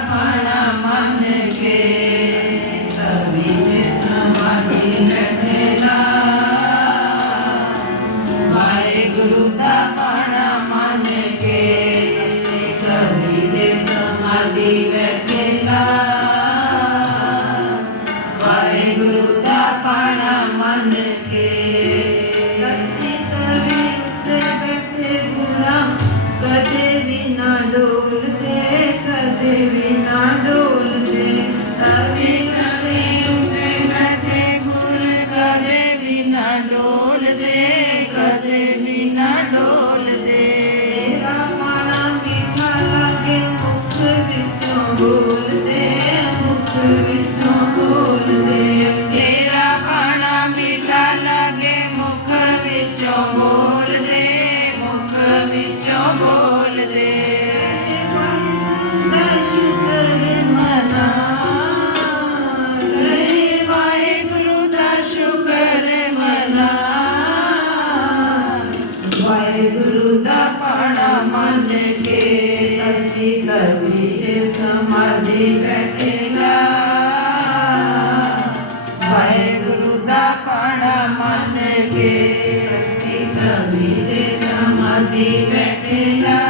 i'm Parla. चितवित समाधि कटिला वाहेगुरु दा पाणा मन के चितवित समाधि कटिला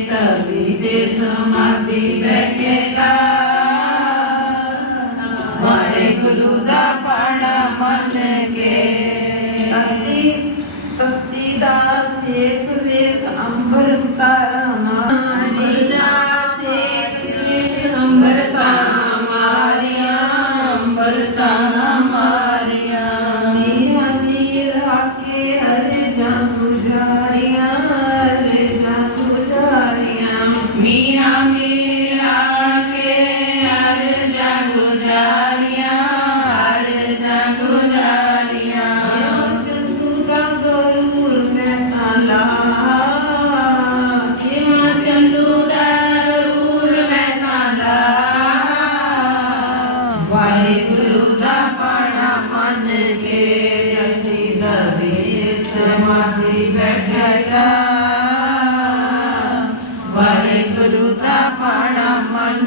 तभी देश बैठ। ਵਾਹਿਗੁਰੂ ਦਾ ਬਾਣਾ ਮੰਨ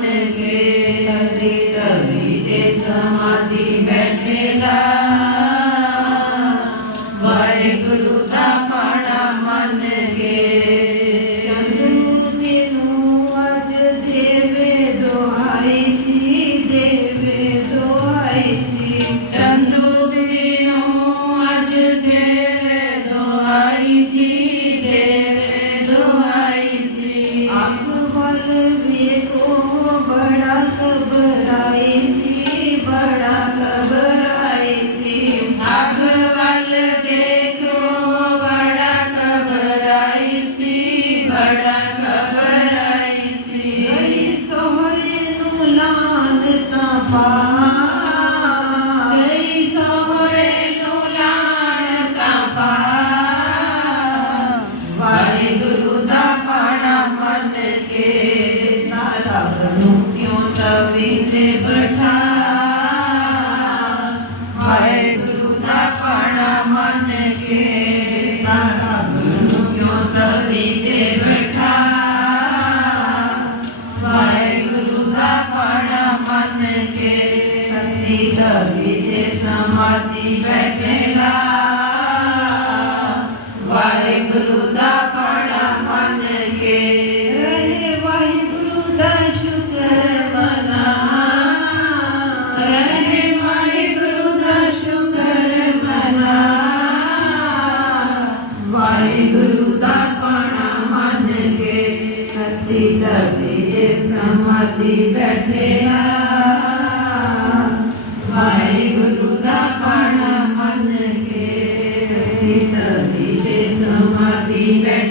від тебе. ਵਾਹਿਗੁਰੂ ਦਾ ਪਾਣਾ ਮੰਨ ਕੇ ਸਤੀ ਤਬੀ ਦੇ ਸਮਾਧੀ ਬੈਠੇਗਾ ਵਾਹਿਗੁਰੂ ਦਾ ਪਾਣਾ ਮੰਨ ਕੇ ਸਤੀ ਤਬੀ ਦੇ ਸਮਾਧੀ ਬੈਠੇਗਾ